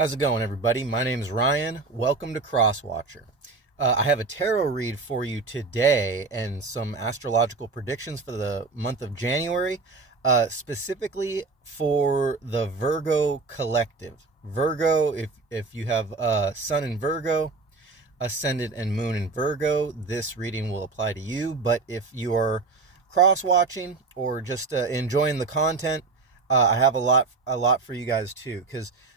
How's it going, everybody? My name is Ryan. Welcome to Crosswatcher. I have a tarot read for you today and some astrological predictions for the month of January, specifically for the Virgo collective. Virgo, if you have Sun in Virgo, Ascendant and Moon in Virgo, this reading will apply to you. But if you are cross-watching or just enjoying the content, I have a lot for you guys too.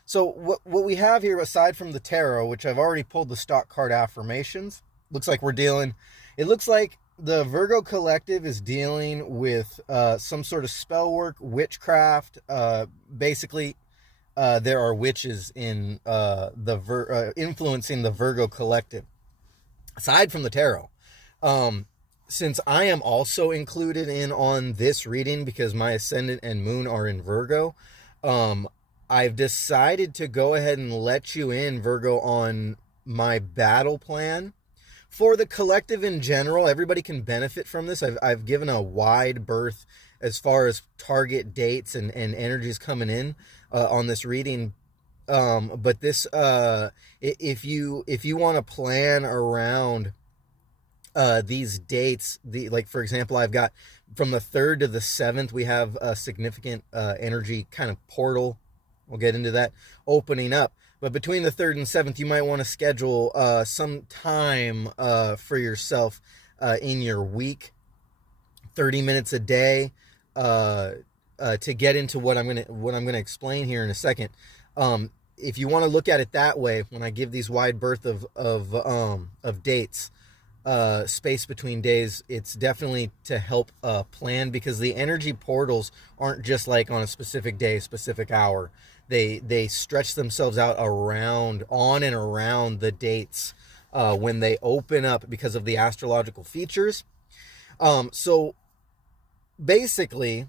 So what we have here, aside from the tarot, which I've already pulled the stock card affirmations, looks like it looks like the Virgo collective is dealing with some sort of spell work, witchcraft. Basically, there are witches in influencing the Virgo collective. Aside from the tarot, since I am also included in on this reading because my ascendant and moon are in Virgo, I've decided to go ahead and let you in, Virgo, on my battle plan. For the collective in general, everybody can benefit from this. I've given a wide berth as far as target dates and energies coming in on this reading. But this, if you want to plan around these dates, like for example, I've got from the 3rd to the 7th, we have a significant energy kind of portal. We'll get into that opening up. But between the 3rd and 7th, you might want to schedule some time for yourself in your week, 30 minutes a day, to get into what I'm gonna explain here in a second. If you want to look at it that way, when I give these wide berth of dates, space between days, it's definitely to help plan, because the energy portals aren't just like on a specific day, specific hour. They stretch themselves out on and around the dates when they open up because of the astrological features. So basically,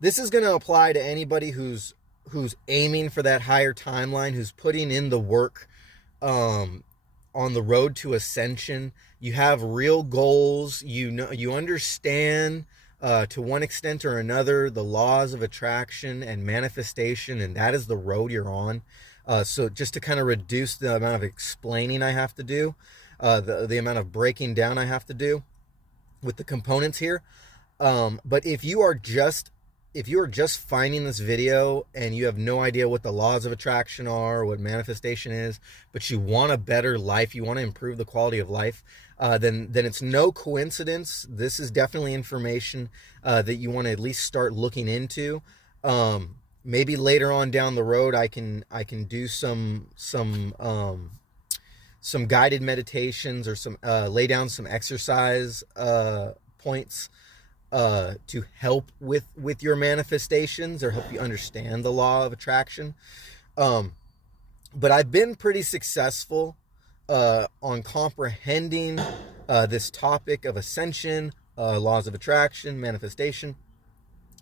this is going to apply to anybody who's aiming for that higher timeline, who's putting in the work on the road to ascension. You have real goals. You understand to one extent or another the laws of attraction and manifestation, and that is the road you're on. So just to kind of reduce the amount of explaining I have to do, the amount of breaking down I have to do with the components here. But if you are just finding this video and you have no idea what the laws of attraction are, what manifestation is, but you want a better life, you want to improve the quality of life, then it's no coincidence. This is definitely information that you want to at least start looking into. Maybe later on down the road, I can do some guided meditations or some lay down some exercise points to help with your manifestations or help you understand the law of attraction. But I've been pretty successful on comprehending this topic of ascension, laws of attraction, manifestation,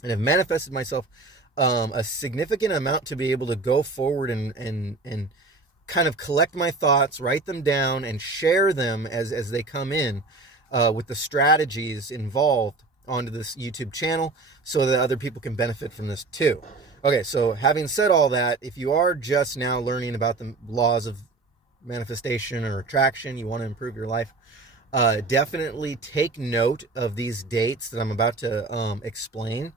and have manifested myself a significant amount to be able to go forward and kind of collect my thoughts, write them down, and share them as they come in with the strategies involved onto this YouTube channel so that other people can benefit from this too. Okay, so having said all that, if you are just now learning about the laws of manifestation or attraction, you want to improve your life, definitely take note of these dates that I'm about to explain,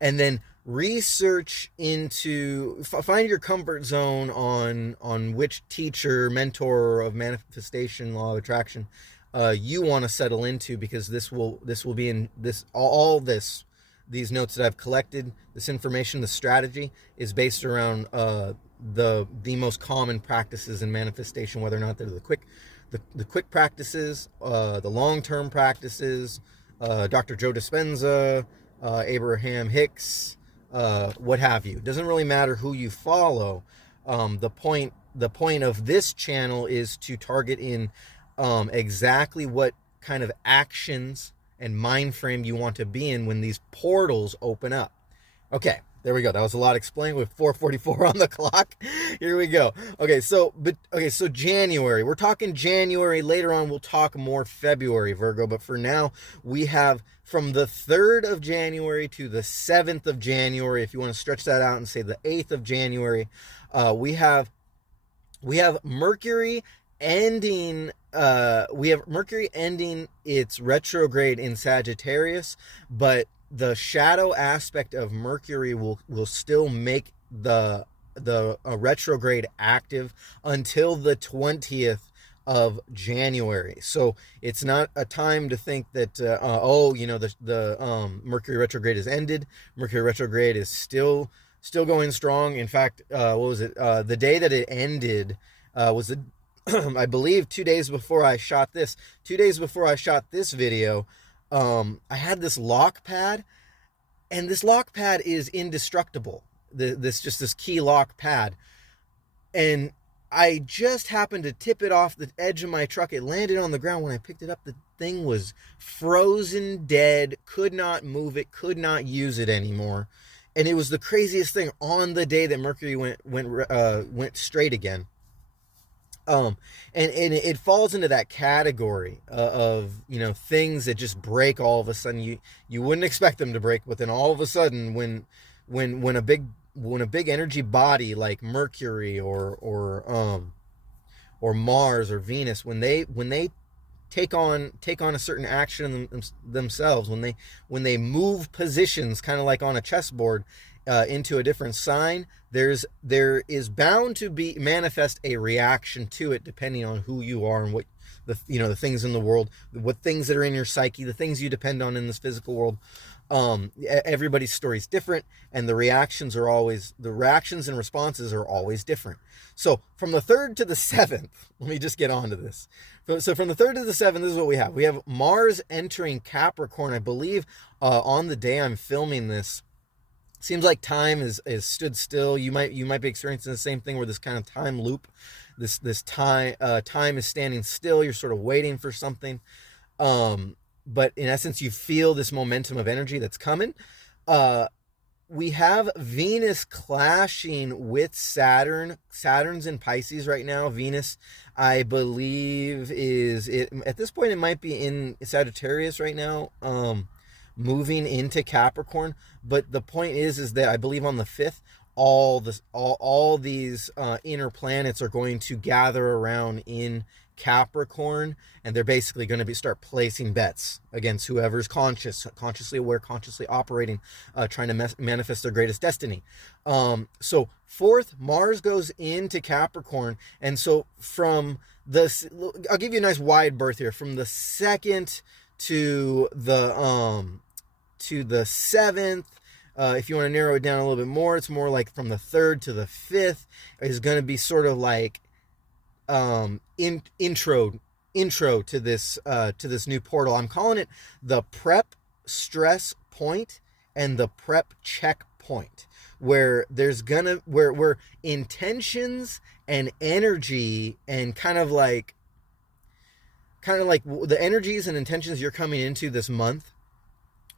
and then research into, find your comfort zone on which teacher, mentor of manifestation, law of attraction you want to settle into, because this will be in this these notes that I've collected, this information, the strategy is based around the most common practices in manifestation, whether or not they're the quick practices, the long-term practices, Dr. Joe Dispenza, Abraham Hicks, what have you. It doesn't really matter who you follow. The point of this channel is to target in exactly what kind of actions and mind frame you want to be in when these portals open up. Okay, There we go. That was a lot explained with 4:44 on the clock. Here we go. So January. We're talking January. Later on, we'll talk more February, Virgo. But for now, we have from the 3rd of January to the 7th of January. If you want to stretch that out and say the 8th of January, we have Mercury ending. We have Mercury ending its retrograde in Sagittarius, but the shadow aspect of Mercury will still make the retrograde active until the 20th of January. So it's not a time to think that the Mercury retrograde is ended. Mercury retrograde is still going strong. In fact, what was it? The day that it ended was I believe 2 days before I shot this. 2 days before I shot this video, I had this lock pad, and this lock pad is indestructible. This key lock pad, and I just happened to tip it off the edge of my truck. It landed on the ground. When I picked it up, the thing was frozen dead. Could not move it. Could not use it anymore. And it was the craziest thing on the day that Mercury went straight again. And it falls into that category of things that just break all of a sudden. You wouldn't expect them to break, but then all of a sudden when a big energy body like Mercury or Mars or Venus, when they take on a certain action themselves, when they move positions, kind of like on a chessboard, into a different sign, there is bound to be manifest a reaction to it, depending on who you are and what the things in the world, what things that are in your psyche, the things you depend on in this physical world. Everybody's story is different, and the reactions and responses are always different. So from the 3rd to the 7th, let me just get on to this. So from the 3rd to the 7th, this is what we have. We have Mars entering Capricorn. I believe on the day I'm filming this, seems like time is stood still. You might be experiencing the same thing, where this kind of time loop, this time is standing still. You're sort of waiting for something, but in essence, you feel this momentum of energy that's coming. We have Venus clashing with Saturn. Saturn's in Pisces right now. Venus, I believe, at this point, it might be in Sagittarius right now. Moving into Capricorn, but the point is that I believe on the 5th, all these inner planets are going to gather around in Capricorn, and they're basically going to start placing bets against whoever's consciously aware, consciously operating, trying to manifest their greatest destiny. So 4th, Mars goes into Capricorn, and so from I'll give you a nice wide berth here, from the 2nd to the 7th. If you want to narrow it down a little bit more, it's more like from the 3rd to the 5th is going to be sort of like intro to this new portal. I'm calling it the prep stress point and the prep check point, where where intentions and energy and kind of like the energies and intentions you're coming into this month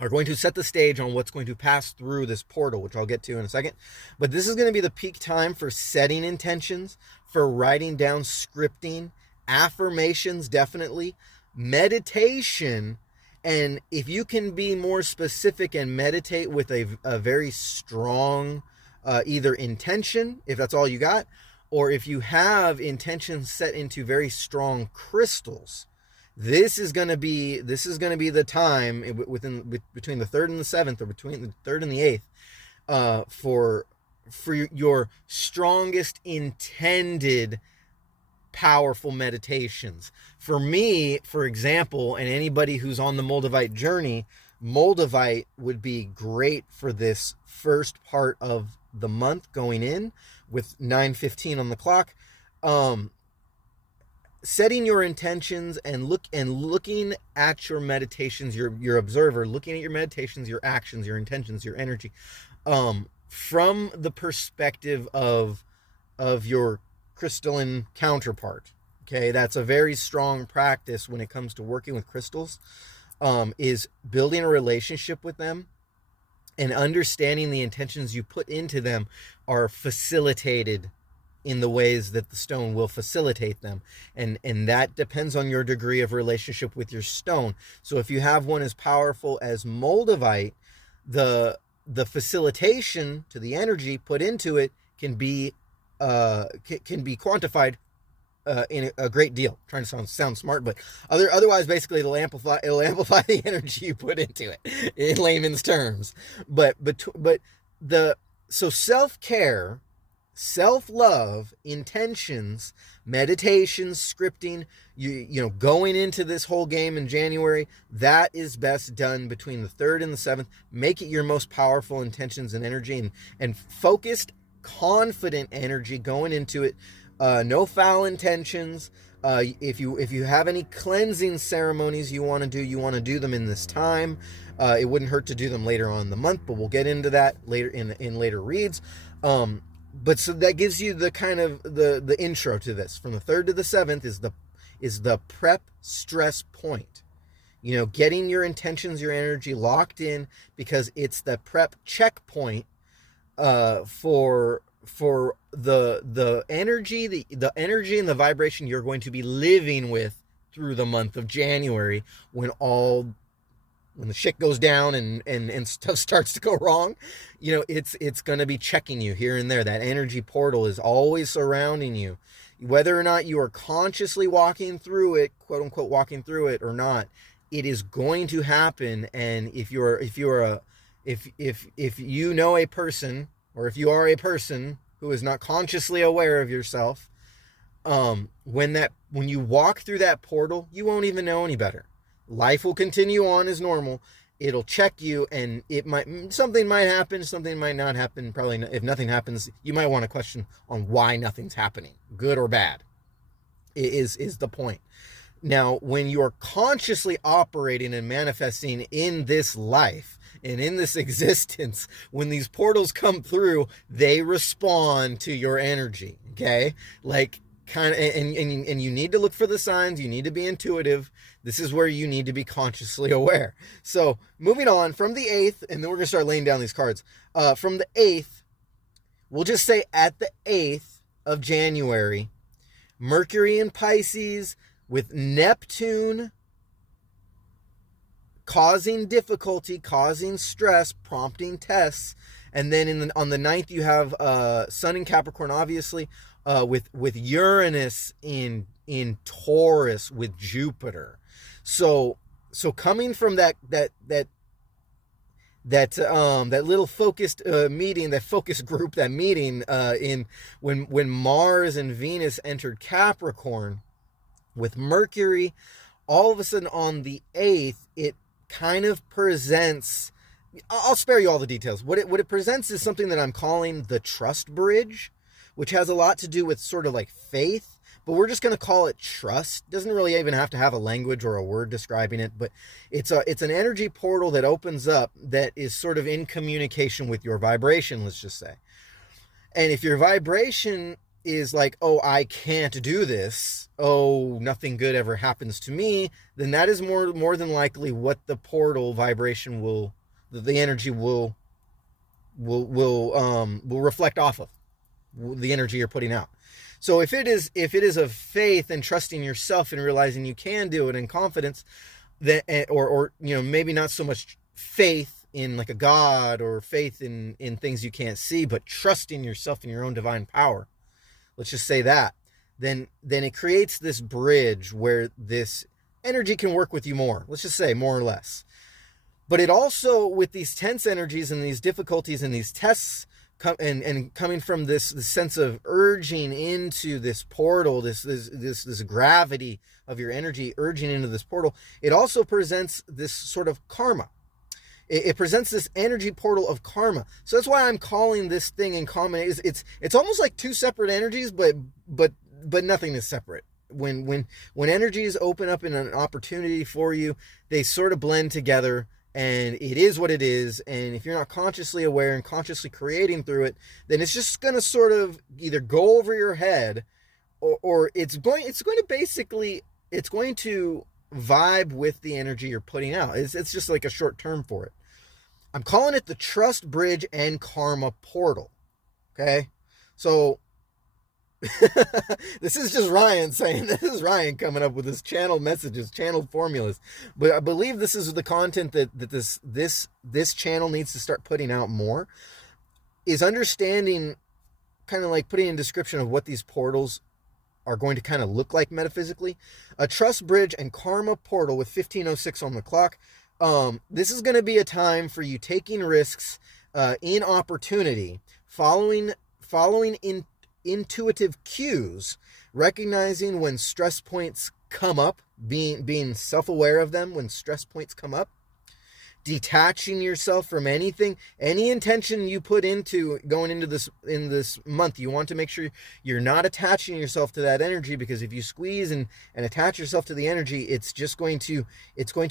are going to set the stage on what's going to pass through this portal, which I'll get to in a second. But this is going to be the peak time for setting intentions, for writing down, scripting, affirmations, definitely, meditation. And if you can be more specific and meditate with a very strong either intention, if that's all you got, or if you have intentions set into very strong crystals, this is going to be the time between the 3rd and the 7th, or between the 3rd and the 8th, for your strongest intended powerful meditations. For me, for example, and anybody who's on the Moldavite journey, Moldavite would be great for this first part of the month going in with 9:15 on the clock. Setting your intentions and looking at your meditations, your observer, looking at your meditations, your actions, your intentions, your energy, from the perspective of your crystalline counterpart. Okay, that's a very strong practice when it comes to working with crystals, is building a relationship with them and understanding the intentions you put into them are facilitated in the ways that the stone will facilitate them. And that depends on your degree of relationship with your stone. So if you have one as powerful as Moldavite, the facilitation to the energy put into it can be quantified in a great deal. I'm trying to sound smart, but otherwise, basically, it'll amplify the energy you put into it in layman's terms. But so self-care, self-love, intentions, meditations, scripting, you know, going into this whole game in January, that is best done between the 3rd and the 7th. Make it your most powerful intentions and energy, and focused, confident energy going into it. No foul intentions. If you have any cleansing ceremonies you want to do them in this time. It wouldn't hurt to do them later on in the month, but we'll get into that later in later reads. But so that gives you the kind of the intro to this. From the 3rd to the 7th is the prep stress point. You know, getting your intentions, your energy locked in, because it's the prep checkpoint for the energy, the energy and the vibration you're going to be living with through the month of January, when the shit goes down and stuff starts to go wrong. You know, it's going to be checking you here and there. That energy portal is always surrounding you, whether or not you are consciously walking through it, quote unquote walking through it, or not. It is going to happen. And if you know a person, or if you are a person who is not consciously aware of yourself, when you walk through that portal, you won't even know any better. Life will continue on as normal. It'll check you, and something might happen, something might not happen. Probably if nothing happens, you might want to question on why nothing's happening, good or bad. Is the point. Now, when you're consciously operating and manifesting in this life and in this existence, when these portals come through, they respond to your energy. Okay, like kind of, and you need to look for the signs. You need to be intuitive. This is where you need to be consciously aware. So moving on from the 8th, and then we're gonna start laying down these cards. From the 8th, we'll just say at the 8th of January, Mercury in Pisces with Neptune causing difficulty, causing stress, prompting tests. And then on the 9th, you have Sun in Capricorn, obviously, with Uranus in Taurus with Jupiter. So coming from that little focused meeting, that focus group, that meeting when Mars and Venus entered Capricorn with Mercury, all of a sudden on the 8th, it kind of presents, I'll spare you all the details. What it presents is something that I'm calling the trust bridge, which has a lot to do with sort of like faith, but we're just going to call it trust. Doesn't really even have to have a language or a word describing it, but it's an energy portal that opens up that is sort of in communication with your vibration, let's just say. And if your vibration is like, oh, I can't do this, oh, nothing good ever happens to me, then that is more than likely what the portal vibration the energy will reflect off of, the energy you're putting out. So if it is of faith and trusting yourself and realizing you can do it, and confidence, that, or you know, maybe not so much faith in like a God, or faith in things you can't see, but trusting yourself in your own divine power, let's just say that, then it creates this bridge where this energy can work with you more, let's just say more or less. But it also, with these tense energies and these difficulties and these tests, and coming from this sense of urging into this portal, this gravity of your energy urging into this portal, it also presents this sort of karma. It presents this energy portal of karma. So that's why I'm calling this thing in common. It's almost like two separate energies, but nothing is separate. When energies open up in an opportunity for you, they sort of blend together. And it is what it is. And if you're not consciously aware and consciously creating through it, then it's just going to sort of either go over your head, or it's going to vibe with the energy you're putting out. It's just like a short term for it. I'm calling it the Trust Bridge and Karma Portal. Okay? So this is just Ryan saying, this is Ryan coming up with his channeled messages, channeled formulas. But I believe this is the content that this channel needs to start putting out more, is understanding, kind of like putting in a description of what these portals are going to kind of look like metaphysically. A Trust Bridge and Karma Portal with 15:06 on the clock. This is going to be a time for you taking risks in opportunity, following intuitive cues, recognizing when stress points come up, being self-aware of them when stress points come up, detaching yourself from anything, any intention you put into going into this month. You want to make sure you're not attaching yourself to that energy, because if you squeeze and attach yourself to the energy, it's going to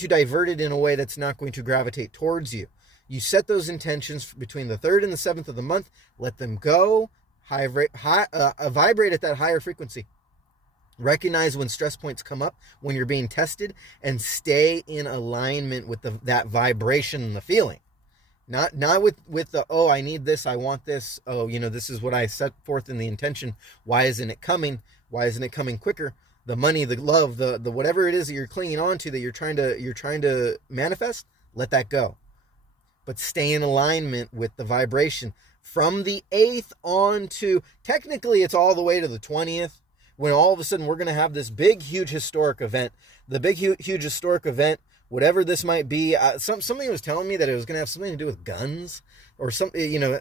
divert it in a way that's not going to gravitate towards you. You set those intentions between the 3rd and the 7th of the month, let them go, vibrate at that higher frequency. Recognize when stress points come up, when you're being tested, and stay in alignment with that vibration and the feeling. Not with the, oh, I need this, I want this, oh, this is what I set forth in the intention. Why isn't it coming? Why isn't it coming quicker? The money, the love, the whatever it is that you're clinging on to, that you're trying to manifest, let that go. But stay in alignment with the vibration. From the 8th on to, technically it's all the way to the 20th, when all of a sudden we're going to have this big, huge historic event. The big, huge historic event, whatever this might be, somebody was telling me that it was going to have something to do with guns or something,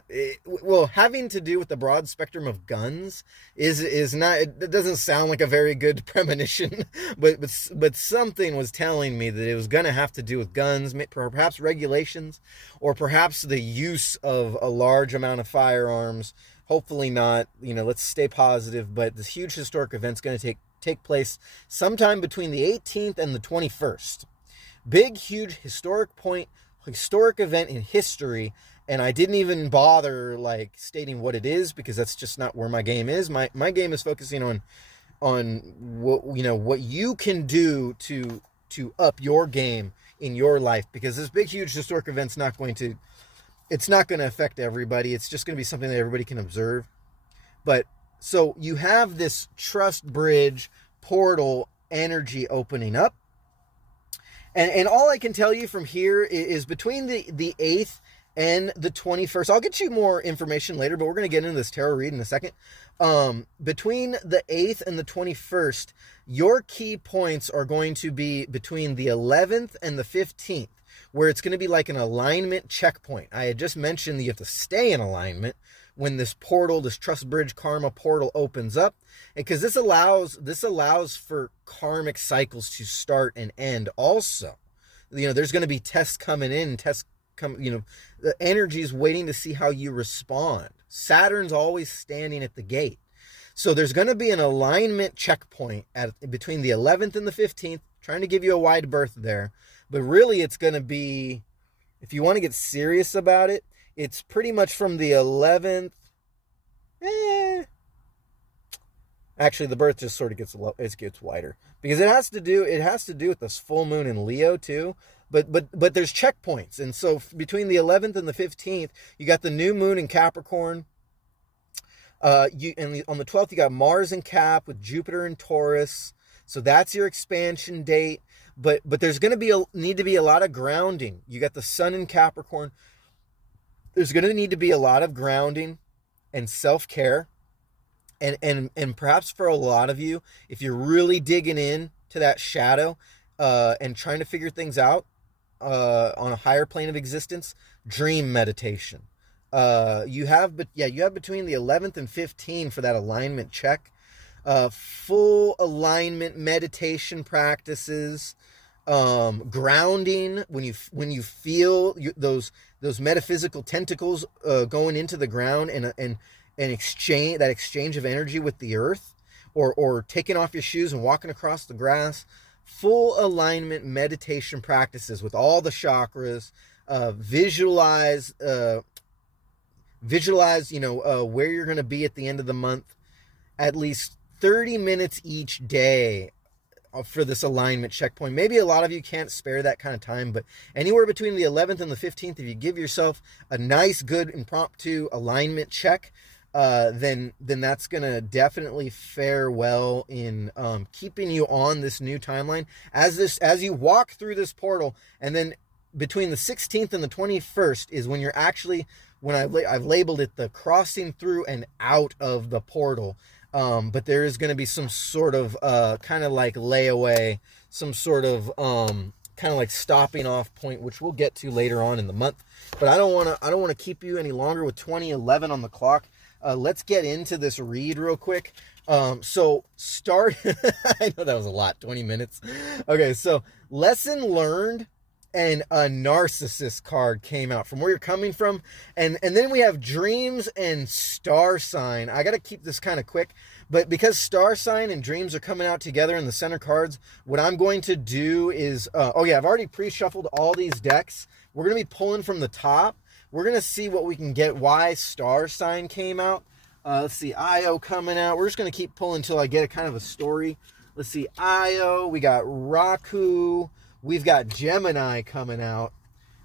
well, having to do with the broad spectrum of guns is not, it doesn't sound like a very good premonition, but something was telling me that it was going to have to do with guns, perhaps regulations, or perhaps the use of a large amount of firearms. Hopefully not, let's stay positive, but this huge historic event's going to take place sometime between the 18th and the 21st. Big, huge historic event in history, and I didn't even bother stating what it is, because that's just not where my game is. My game is focusing on what you can do to up your game in your life, because this big, huge historic event's not going to affect everybody. It's just going to be something that everybody can observe. But so you have this Trust Bridge portal energy opening up. And all I can tell you from here is between the 8th and the 21st. I'll get you more information later, but we're going to get into this tarot read in a second. Between the 8th and the 21st, your key points are going to be between the 11th and the 15th. Where it's going to be like an alignment checkpoint. I had just mentioned that you have to stay in alignment when this portal, this Trust Bridge Karma Portal opens up, because this allows for karmic cycles to start and end also. There's going to be tests coming in, the energy is waiting to see how you respond. Saturn's always standing at the gate. So there's going to be an alignment checkpoint between the 11th and the 15th, trying to give you a wide berth there. But really, it's going to be, if you want to get serious about it, it's pretty much from the 11th. Actually, the berth just sort of gets wider, because it has to do with this full moon in Leo too. But there's checkpoints, and so between the 11th and the 15th, you got the new moon in Capricorn. On the 12th, you got Mars in Cap with Jupiter in Taurus. So that's your expansion date. But there's going to need to be a lot of grounding. You got the Sun in Capricorn. There's going to need to be a lot of grounding and self-care. And perhaps for a lot of you, if you're really digging in to that shadow and trying to figure things out on a higher plane of existence, dream meditation. You have between the 11th and 15th for that alignment check. Full alignment meditation practices, grounding when you feel those metaphysical tentacles going into the ground and exchange of energy with the earth, or taking off your shoes and walking across the grass. Full alignment meditation practices with all the chakras. Visualize where you're going to be at the end of the month. At least 30 minutes each day for this alignment checkpoint. Maybe a lot of you can't spare that kind of time, but anywhere between the 11th and the 15th, if you give yourself a nice, good, impromptu alignment check, then that's going to definitely fare well in keeping you on this new timeline as you walk through this portal. And then between the 16th and the 21st is when you're actually, when I've labeled it the crossing through and out of the portal. But there is going to be some sort of kind of like layaway, some sort of kind of like stopping off point, which we'll get to later on in the month. But I don't want to keep you any longer with 2011 on the clock. Let's get into this read real quick. So start. I know that was a lot, 20 minutes. Okay, so lesson learned. And a narcissist card came out from where you're coming from. And then we have dreams and star sign. I got to keep this kind of quick, but because star sign and dreams are coming out together in the center cards, what I'm going to do is, I've already pre-shuffled all these decks. We're going to be pulling from the top. We're going to see what we can get, why star sign came out. Let's see, Io coming out. We're just going to keep pulling until I get a kind of a story. Let's see, Io, we got Raku. We've got Gemini coming out.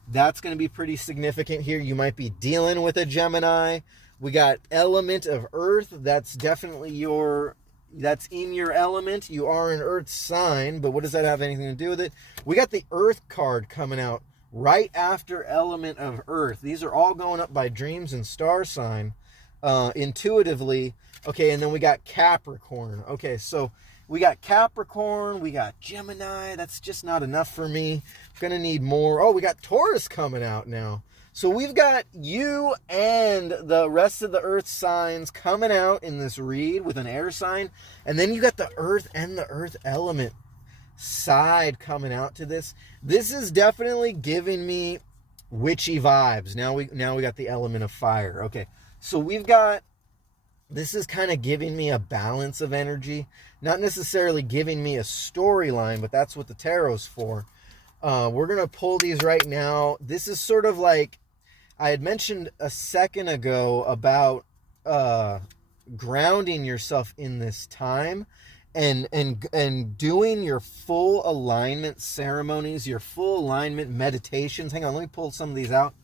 That's going to be pretty significant here. You might be dealing with a Gemini. We got element of Earth. That's definitely that's in your element. You are an Earth sign, but what does that have anything to do with it? We got the Earth card coming out right after element of Earth. These are all going up by dreams and star sign intuitively. Okay, and then we got Capricorn. Okay, so we got Capricorn, we got Gemini. That's just not enough for me. Gonna need more. Oh, we got Taurus coming out now. So we've got you and the rest of the Earth signs coming out in this read with an air sign. And then you got the Earth and the Earth element side coming out to this. This is definitely giving me witchy vibes. Now we got the element of fire. Okay, so this is kind of giving me a balance of energy. Not necessarily giving me a storyline, but that's what the tarot's for. We're going to pull these right now. This is sort of like I had mentioned a second ago about grounding yourself in this time and doing your full alignment ceremonies, your full alignment meditations. Hang on, let me pull some of these out.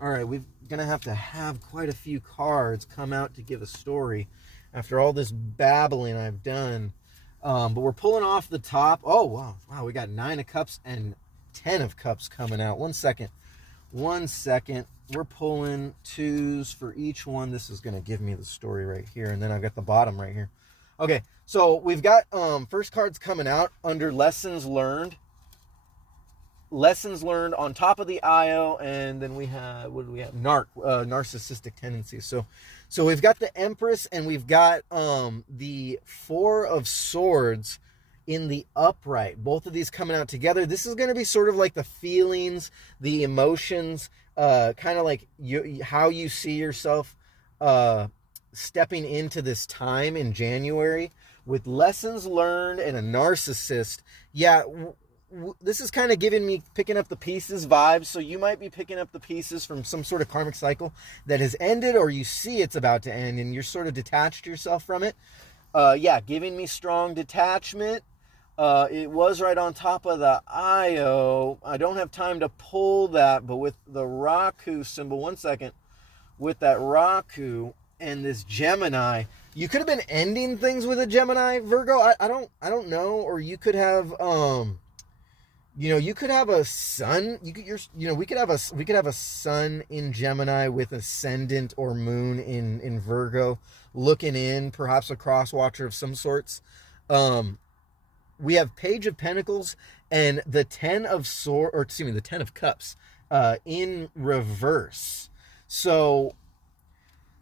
All right, we're going to have quite a few cards come out to give a story after all this babbling I've done. But we're pulling off the top. Oh, wow, we got 9 of Cups and 10 of Cups coming out. One second. We're pulling 2s for each one. This is going to give me the story right here, and then I've got the bottom right here. Okay, so we've got first cards coming out under Lessons Learned. Lessons learned on top of the Io, and then we have, what do we have? Narcissistic tendencies. So we've got the Empress, and we've got the 4 of Swords in the upright. Both of these coming out together. This is going to be sort of like the feelings, the emotions, kind of like how you see yourself stepping into this time in January with lessons learned and a narcissist. Yeah. This is kind of giving me picking up the pieces vibes. So you might be picking up the pieces from some sort of karmic cycle that has ended, or you see it's about to end and you're sort of detached yourself from it. Giving me strong detachment. It was right on top of the Io. I don't have time to pull that, but with the Raku symbol, one second, with that Raku and this Gemini, you could have been ending things with a Gemini, Virgo. I don't know, or you could have you could have a sun. We could have a sun in Gemini with ascendant or moon in Virgo, looking in, perhaps a cross watcher of some sorts. We have Page of Pentacles and the 10 of the 10 of Cups in reverse. So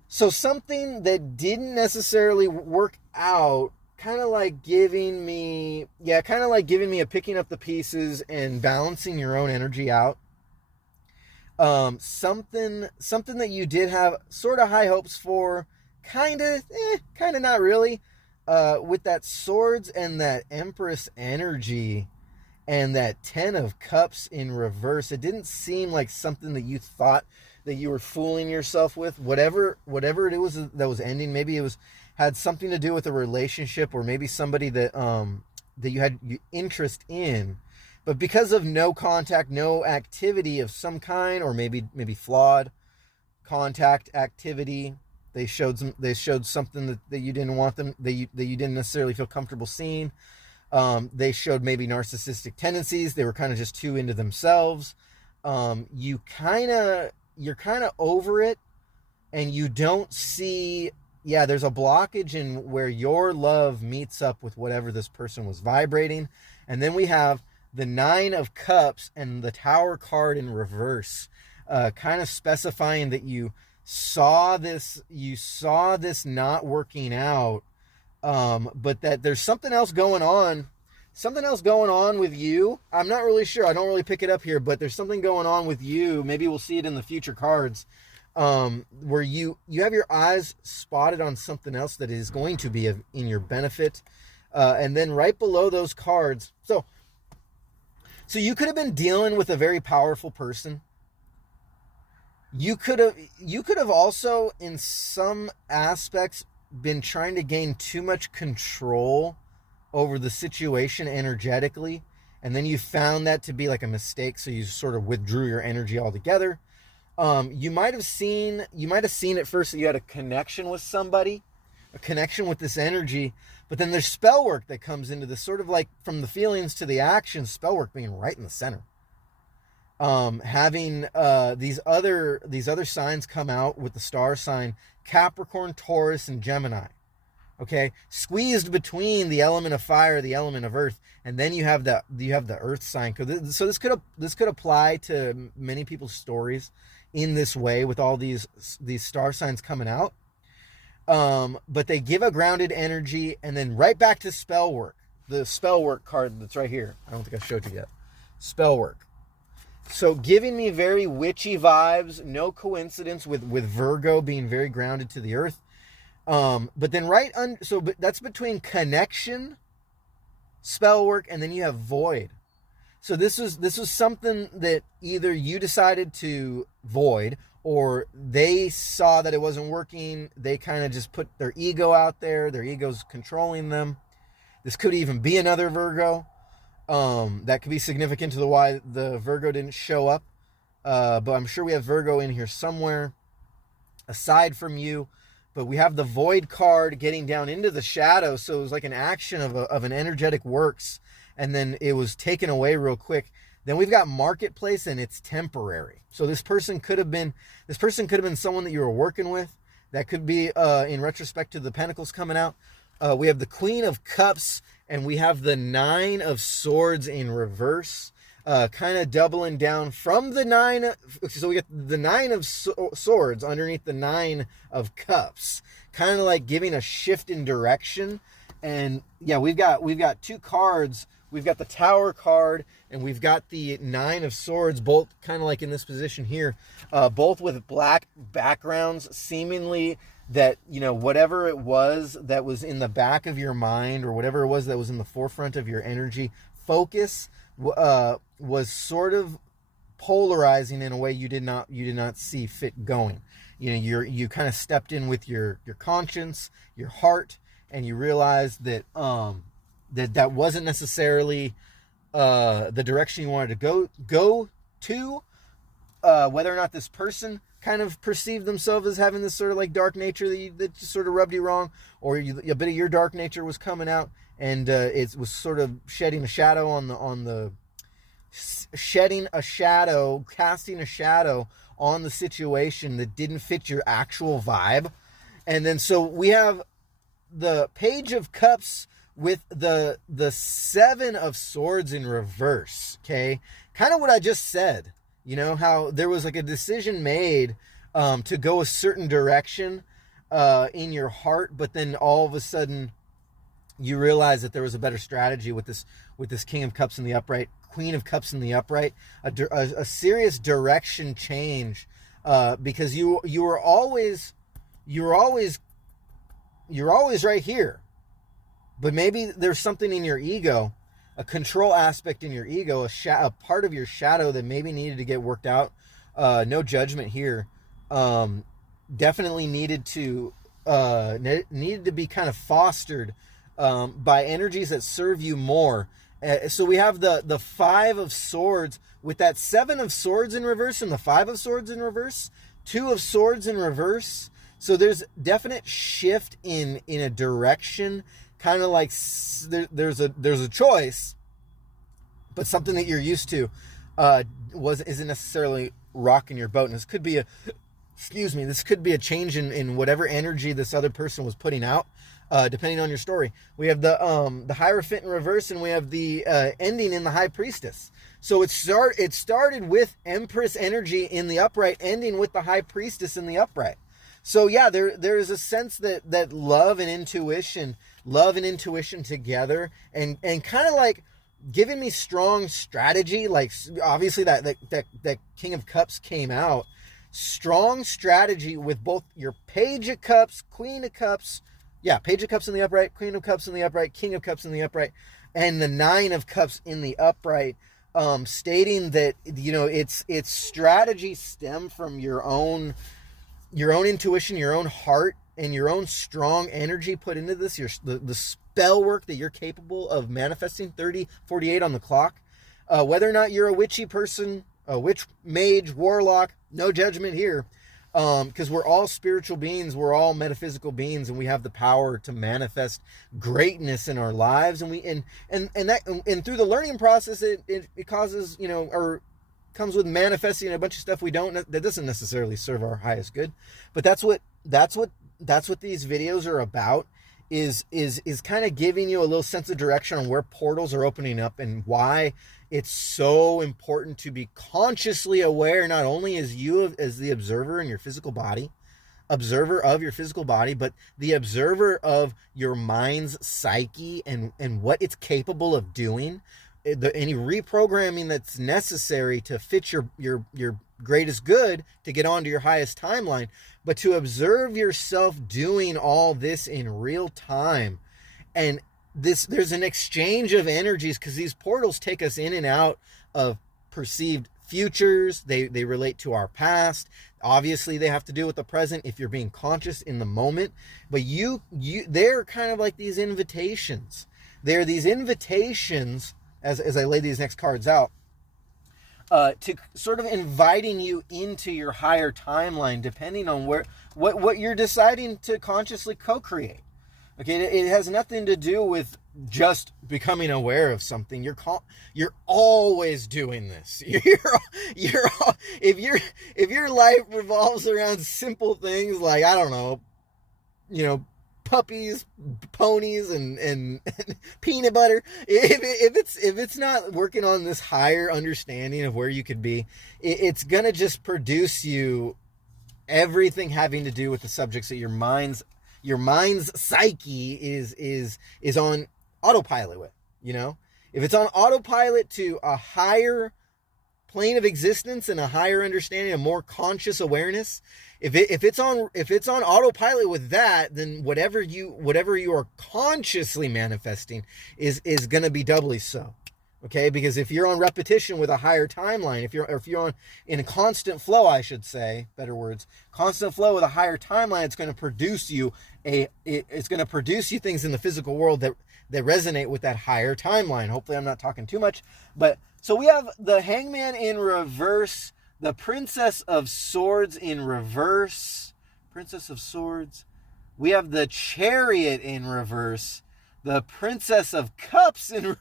something that didn't necessarily work out, kind of like giving me a picking up the pieces and balancing your own energy out. Something that you did have sort of high hopes for, kind of not really. With that Swords and that Empress energy and that 10 of Cups in reverse, it didn't seem like something that you thought that you were fooling yourself with. Whatever it was that was ending, maybe it had something to do with a relationship, or maybe somebody that interest in, but because of no contact, no activity of some kind, or maybe flawed contact activity, they showed something that you didn't want them, that you didn't necessarily feel comfortable seeing. They showed maybe narcissistic tendencies. They were kind of just too into themselves. You're kind of over it, and you don't see, there's a blockage in where your love meets up with whatever this person was vibrating. And then we have the 9 of Cups and the Tower card in reverse, kind of specifying that you saw this not working out, but that there's something else going on with you. I'm not really sure. I don't really pick it up here, but there's something going on with you. Maybe we'll see it in the future cards, where you have your eyes spotted on something else that is going to be in your benefit. And then right below those cards, so you could have been dealing with a very powerful person. You could have also, in some aspects, been trying to gain too much control over the situation energetically, and then you found that to be like a mistake, so you sort of withdrew your energy altogether. You might have seen at first that you had a connection with somebody, a connection with this energy, but then there's spell work that comes into this, sort of like from the feelings to the action, spell work being right in the center. Having these other signs come out with the star sign Capricorn, Taurus, and Gemini. Okay, squeezed between the element of fire, the element of earth, and then you have the earth sign. So this could apply to many people's stories in this way, with all these star signs coming out. But they give a grounded energy, and then right back to spell work. The spell work card that's right here. I don't think I showed you yet. Spell work. So giving me very witchy vibes. No coincidence with Virgo being very grounded to the earth. But then but that's between connection, spell work, and then you have void. So this was something that either you decided to void, or they saw that it wasn't working. They kind of just put their ego out there. Their ego's controlling them. This could even be another Virgo. That could be significant to the why the Virgo didn't show up. But I'm sure we have Virgo in here somewhere aside from you. But we have the void card getting down into the shadow. So it was like an action of an energetic works, and then it was taken away real quick. Then we've got marketplace, and it's temporary. So this person could have been someone that you were working with. That could be in retrospect to the Pentacles coming out. We have the Queen of Cups, and we have the 9 of Swords in reverse. Kind of doubling down from the 9. So we get the 9 of Swords underneath the 9 of Cups, kind of like giving a shift in direction. And yeah, we've got 2 cards. We've got the Tower card, and we've got the 9 of Swords, both kind of like in this position here, both with black backgrounds, seemingly that, whatever it was that was in the back of your mind, or whatever it was that was in the forefront of your energy focus, was sort of polarizing in a way you did not see fit going. You kind of stepped in with your conscience, your heart, and you realized that that wasn't necessarily the direction you wanted to go to. Whether or not this person kind of perceived themselves as having this sort of like dark nature that just sort of rubbed you wrong, or a bit of your dark nature was coming out, and it was sort of shedding a shadow casting a shadow on the situation that didn't fit your actual vibe. And then so we have the Page of Cups with the 7 of Swords in reverse. Okay, kind of what I just said. How there was like a decision made to go a certain direction in your heart, but then all of a sudden you realize that there was a better strategy with this King of Cups in the upright, Queen of Cups in the upright, a serious direction change, because you were always right here, but maybe there's something in your ego, a control aspect in your ego, a part of your shadow that maybe needed to get worked out. No judgment here. Definitely needed to be kind of fostered by energies that serve you more. So we have the Five of Swords with that Seven of Swords in reverse and the Five of Swords in reverse, Two of Swords in reverse. So there's definite shift in a direction, kind of like there's a choice, but something that you're used to isn't necessarily rocking your boat. And this could be this could be a change in whatever energy this other person was putting out, depending on your story. We have the Hierophant in reverse, and we have the ending in the High Priestess. So it started with Empress energy in the upright, ending with the High Priestess in the upright. So yeah, there is a sense that love and intuition together, and kind of like giving me strong strategy. Like obviously that King of Cups came out. Strong strategy with both your Page of Cups, Queen of Cups, Page of Cups in the upright, Queen of Cups in the upright, King of Cups in the upright, and the Nine of Cups in the upright, stating that, it's strategy stem from your own intuition, your own heart, and your own strong energy put into this, the spell work that you're capable of manifesting. 30:48 on the clock. Whether or not you're a witchy person, a witch, mage, warlock, no judgment here, because we're all spiritual beings, we're all metaphysical beings, and we have the power to manifest greatness in our lives. And through the learning process, it causes, or comes with manifesting a bunch of stuff that doesn't necessarily serve our highest good. But that's what these videos are about, is kind of giving you a little sense of direction on where portals are opening up, and why it's so important to be consciously aware, not only as you as the observer in your physical body, observer of your physical body, but the observer of your mind's psyche and what it's capable of doing. Any reprogramming that's necessary to fit your greatest good to get onto your highest timeline, but to observe yourself doing all this in real time. And there's an exchange of energies, because these portals take us in and out of perceived futures. They relate to our past. Obviously they have to do with the present if you're being conscious in the moment, but they're kind of like these invitations. They're these invitations, as I lay these next cards out, to sort of inviting you into your higher timeline, depending on what you're deciding to consciously co-create. Okay, it has nothing to do with just becoming aware of something. You're always doing this. If your life revolves around simple things like, I don't know, puppies, ponies, and peanut butter. If it's not working on this higher understanding of where you could be, it's gonna just produce you everything having to do with the subjects that your mind's psyche is on autopilot with. If it's on autopilot to a higher plane of existence and a higher understanding, a more conscious awareness, if it's on autopilot with that, then whatever you are consciously manifesting is going to be doubly so. Okay, because if you're on repetition with a higher timeline, if you're on in a constant flow, I should say, better words, constant flow with a higher timeline, it's going to produce you things in the physical world that resonate with that higher timeline. Hopefully I'm not talking too much, but so we have the Hangman in reverse, the Princess of Swords in reverse, Princess of Swords. We have the Chariot in reverse, the Princess of Cups in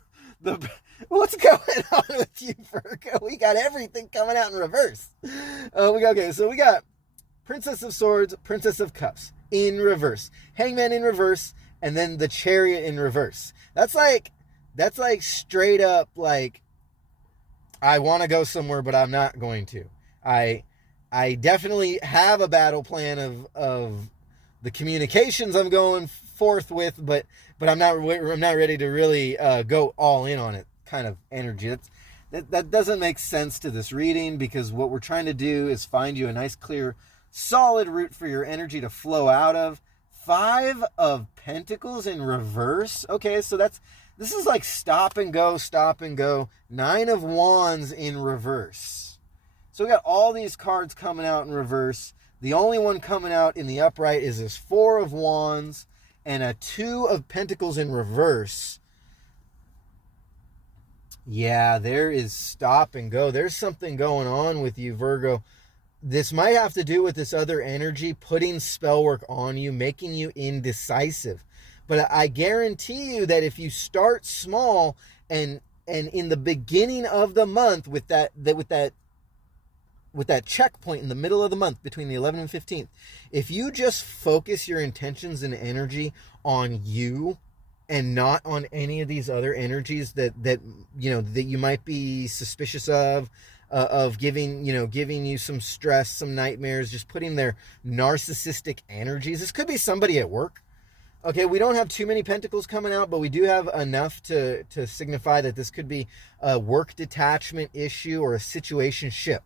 what's going on with you, Virgo? We got everything coming out in reverse. So we got Princess of Swords, Princess of Cups in reverse, Hangman in reverse, and then the Chariot in reverse. That's like straight up like, I want to go somewhere, but I'm not going to. I definitely have a battle plan of the communications I'm going forth with, but I'm not ready to really go all in on it. Kind of energy. That doesn't make sense to this reading, because what we're trying to do is find you a nice, clear, solid route for your energy to flow out of. 5 of Pentacles in reverse. Okay, so this is like stop and go. 9 of Wands in reverse. So we got all these cards coming out in reverse. The only one coming out in the upright is this 4 of Wands. and a Two of Pentacles in reverse. Yeah, there is stop and go. There's something going on with you, Virgo. This might have to do with this other energy putting spell work on you, making you indecisive. But I guarantee you that if you start small and in the beginning of the month with that checkpoint in the middle of the month between the 11th and 15th, if you just focus your intentions and energy on you and not on any of these other energies that you might be suspicious of giving you some stress, some nightmares, just putting their narcissistic energies. This could be somebody at work. Okay, we don't have too many pentacles coming out, but we do have enough to signify that this could be a work detachment issue or a situationship.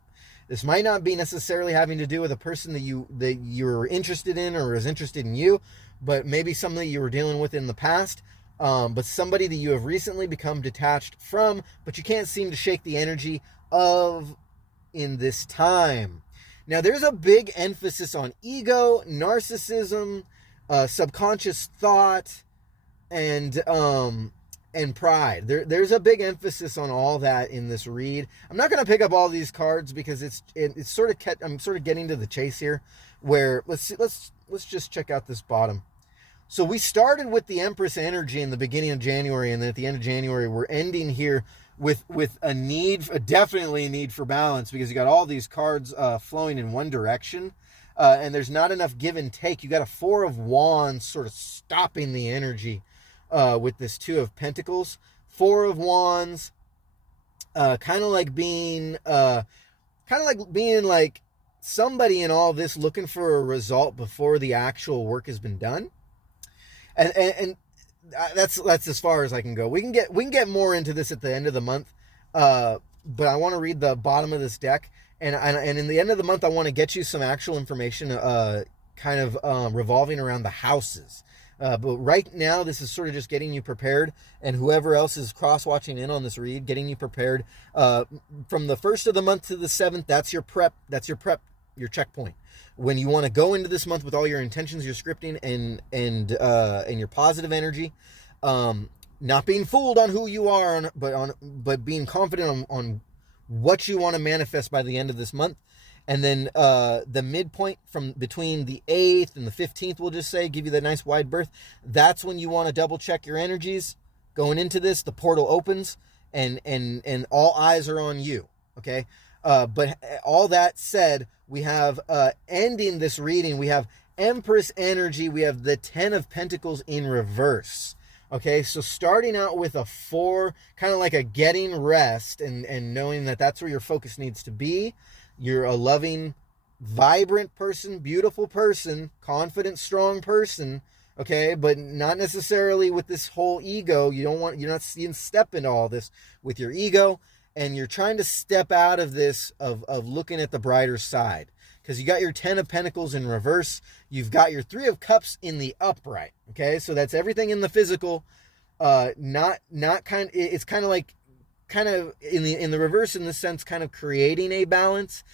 This might not be necessarily having to do with a person that you're interested in or is interested in you, but maybe something you were dealing with in the past. But somebody that you have recently become detached from, but you can't seem to shake the energy of in this time. Now, there's a big emphasis on ego, narcissism, subconscious thought, and pride. There's a big emphasis on all that in this read. I'm not going to pick up all these cards because it's sort of I'm sort of getting to the chase here. Where let's just check out this bottom. So we started with the Empress energy in the beginning of January, and then at the end of January, we're ending here with definitely a need for balance, because you got all these cards flowing in one direction, and there's not enough give and take. You got a Four of Wands sort of stopping the energy with this Two of Pentacles. Four of Wands, kind of like being like somebody in all this looking for a result before the actual work has been done. And that's as far as I can go. We can get more into this at the end of the month, but I want to read the bottom of this deck, and in the end of the month, I want to get you some actual information, revolving around the houses. But right now, this is sort of just getting you prepared, and whoever else is cross-watching in on this read, getting you prepared. From the 1st of the month to the 7th, that's your prep. Your checkpoint. When you want to go into this month with all your intentions, your scripting, and your positive energy, not being fooled on who you are, but being confident on what you want to manifest by the end of this month. And then the midpoint from between the 8th and the 15th, we'll just say, give you that nice wide berth. That's when you want to double check your energies going into this. The portal opens, and all eyes are on you. Okay. But all that said, we have ending this reading, we have Empress energy, we have the Ten of Pentacles in reverse. Okay, so starting out with a 4, kind of like a getting rest, and knowing that that's where your focus needs to be. You're a loving, vibrant person, beautiful person, confident, strong person. Okay, but not necessarily with this whole ego. You're not seeing step into all this with your ego. And you're trying to step out of this, of looking at the brighter side. Because you got your Ten of Pentacles in reverse. You've got your Three of Cups in the upright. Okay, so that's everything in the physical. It's kind of in the reverse, in the sense, kind of creating a balance.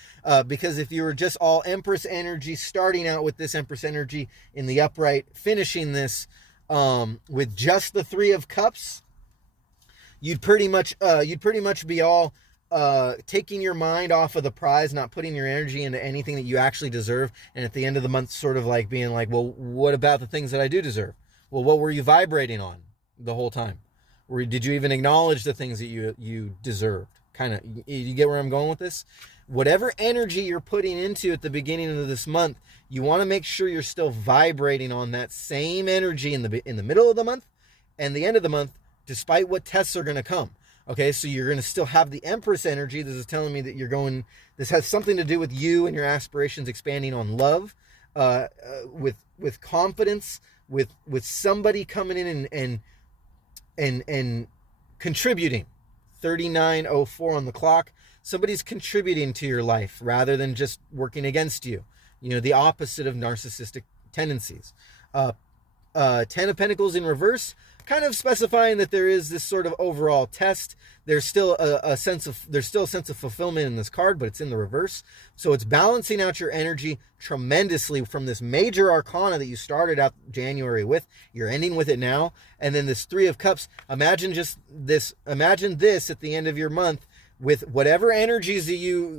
Because if you were just all Empress energy, starting out with this Empress energy in the upright, finishing this with just the Three of Cups, you'd pretty much be all taking your mind off of the prize, not putting your energy into anything that you actually deserve, and at the end of the month, sort of like being like, well, what about the things that I do deserve? Well, what were you vibrating on the whole time? Did you even acknowledge the things that you deserved? Kind of, you get where I'm going with this? Whatever energy you're putting into at the beginning of this month, you want to make sure you're still vibrating on that same energy in the middle of the month and the end of the month, despite what tests are going to come. Okay, so you're going to still have the Empress energy. This is telling me that this has something to do with you and your aspirations expanding on love, with confidence, with somebody coming in and contributing. 39:04 on the clock. Somebody's contributing to your life rather than just working against you. The opposite of narcissistic tendencies. Ten of Pentacles in reverse, kind of specifying that there is this sort of overall test. There's still a sense of fulfillment in this card, but it's in the reverse. So it's balancing out your energy tremendously from this major arcana that you started out January with. You're ending with it now. And then this Three of Cups. Imagine this at the end of your month with whatever energies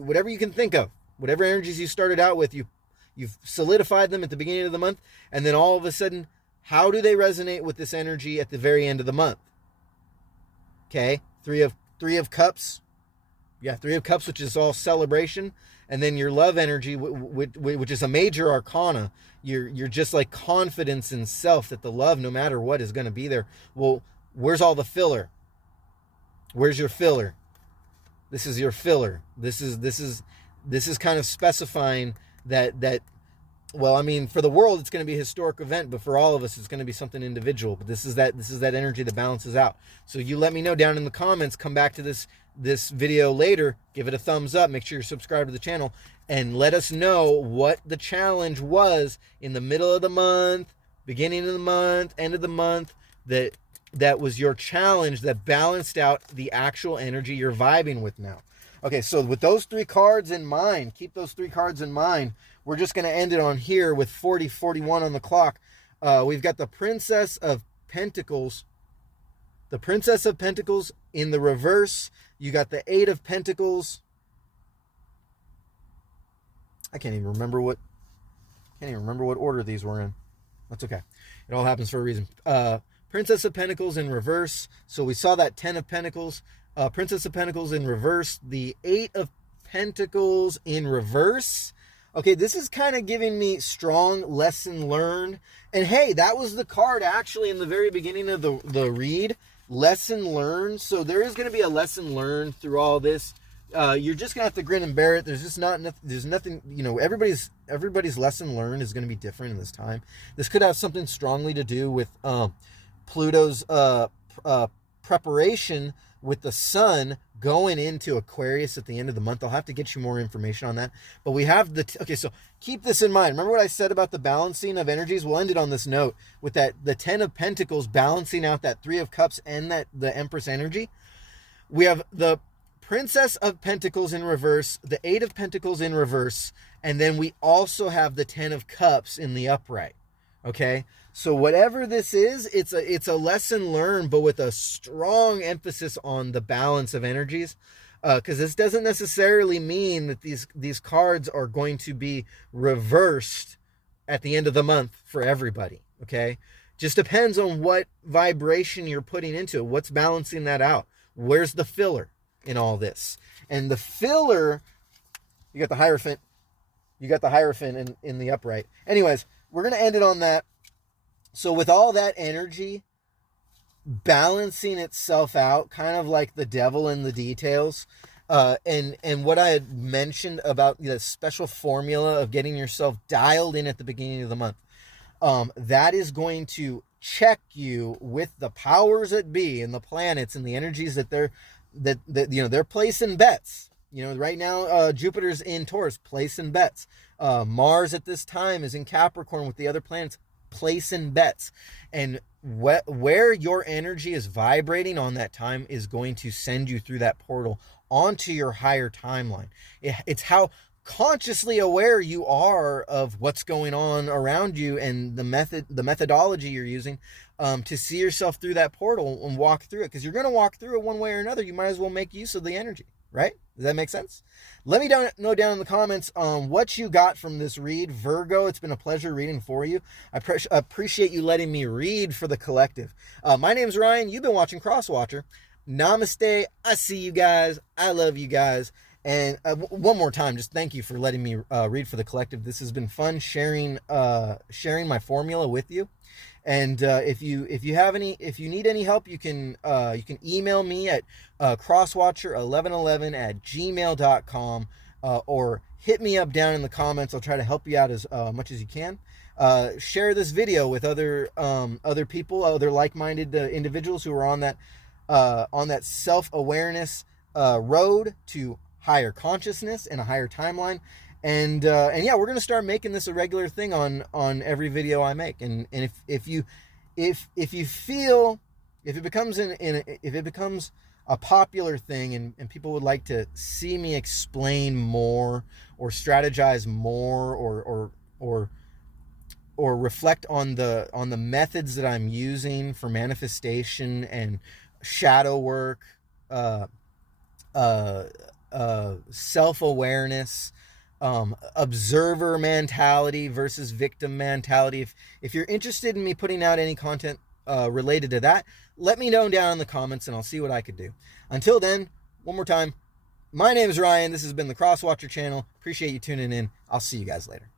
whatever you can think of, whatever energies you started out with, you've solidified them at the beginning of the month. And then all of a sudden, how do they resonate with this energy at the very end of the month? Okay, Three of Cups. Yeah, Three of Cups, which is all celebration. And then your love energy, which is a major arcana. You're just like confidence in self that the love, no matter what, is going to be there. Well, where's all the filler? Where's your filler? This is your filler. This is kind of specifying that. Well, I mean, for the world, it's going to be a historic event, but for all of us, it's going to be something individual. But this is that energy that balances out. So you let me know down in the comments. Come back to this video later. Give it a thumbs up. Make sure you're subscribed to the channel. And let us know what the challenge was in the middle of the month, beginning of the month, end of the month, that was your challenge that balanced out the actual energy you're vibing with now. Okay, so with those three cards in mind, keep those three cards in mind. We're just going to end it on here with 40:41 on the clock. We've got the Princess of Pentacles. The Princess of Pentacles in the reverse. You got the Eight of Pentacles. I can't even remember what order these were in. That's okay. It all happens for a reason. Princess of Pentacles in reverse. So we saw that Ten of Pentacles. Princess of Pentacles in reverse. The Eight of Pentacles in reverse. Okay, this is kind of giving me strong lesson learned. And hey, that was the card actually in the very beginning of the read. Lesson learned. So there is going to be a lesson learned through all this. You're just going to have to grin and bear it. There's nothing, everybody's lesson learned is going to be different in this time. This could have something strongly to do with Pluto's preparation with the sun going into Aquarius at the end of the month. I'll have to get you more information on that. But we have okay, so keep this in mind. Remember what I said about the balancing of energies? We'll end it on this note with the Ten of Pentacles balancing out that Three of Cups and the Empress energy. We have the Princess of Pentacles in reverse, the Eight of Pentacles in reverse, and then we also have the Ten of Cups in the upright. Okay? So whatever this is, it's a lesson learned, but with a strong emphasis on the balance of energies. Because this doesn't necessarily mean that these cards are going to be reversed at the end of the month for everybody. Okay? Just depends on what vibration you're putting into it. What's balancing that out? Where's the filler in all this? And the filler, you got the Hierophant. You got the Hierophant in the upright. Anyways, we're going to end it on that. So with all that energy balancing itself out, kind of like the devil in the details, and what I had mentioned about the special formula of getting yourself dialed in at the beginning of the month, that is going to check you with the powers that be and the planets and the energies that they're placing bets. Right now, Jupiter's in Taurus, placing bets. Mars at this time is in Capricorn with the other planets, placing bets. And where your energy is vibrating on that time is going to send you through that portal onto your higher timeline. It's how consciously aware you are of what's going on around you and the methodology you're using to see yourself through that portal and walk through it. Because you're going to walk through it one way or another. You might as well make use of the energy, right? Does that make sense? Let me know down in the comments what you got from this read. Virgo, it's been a pleasure reading for you. I appreciate you letting me read for the collective. My name's Ryan. You've been watching Crosswatcher. Namaste. I see you guys. I love you guys. And one more time, just thank you for letting me read for the collective. This has been fun sharing my formula with you. And if you need any help, you can email me at crosswatcher1111@gmail.com or hit me up down in the comments. I'll try to help you out as much as you can. Share this video with other people, other like-minded individuals who are on that self-awareness road to higher consciousness and a higher timeline. And yeah, we're gonna start making this a regular thing on every video I make. And if you feel, if it becomes if it becomes a popular thing, and people would like to see me explain more or strategize more, or reflect on the methods that I'm using for manifestation and shadow work, self-awareness, observer mentality versus victim mentality. If you're interested in me putting out any content related to that, let me know down in the comments and I'll see what I could do. Until then, one more time, my name is Ryan. This has been the Crosswatcher channel. Appreciate you tuning in. I'll see you guys later.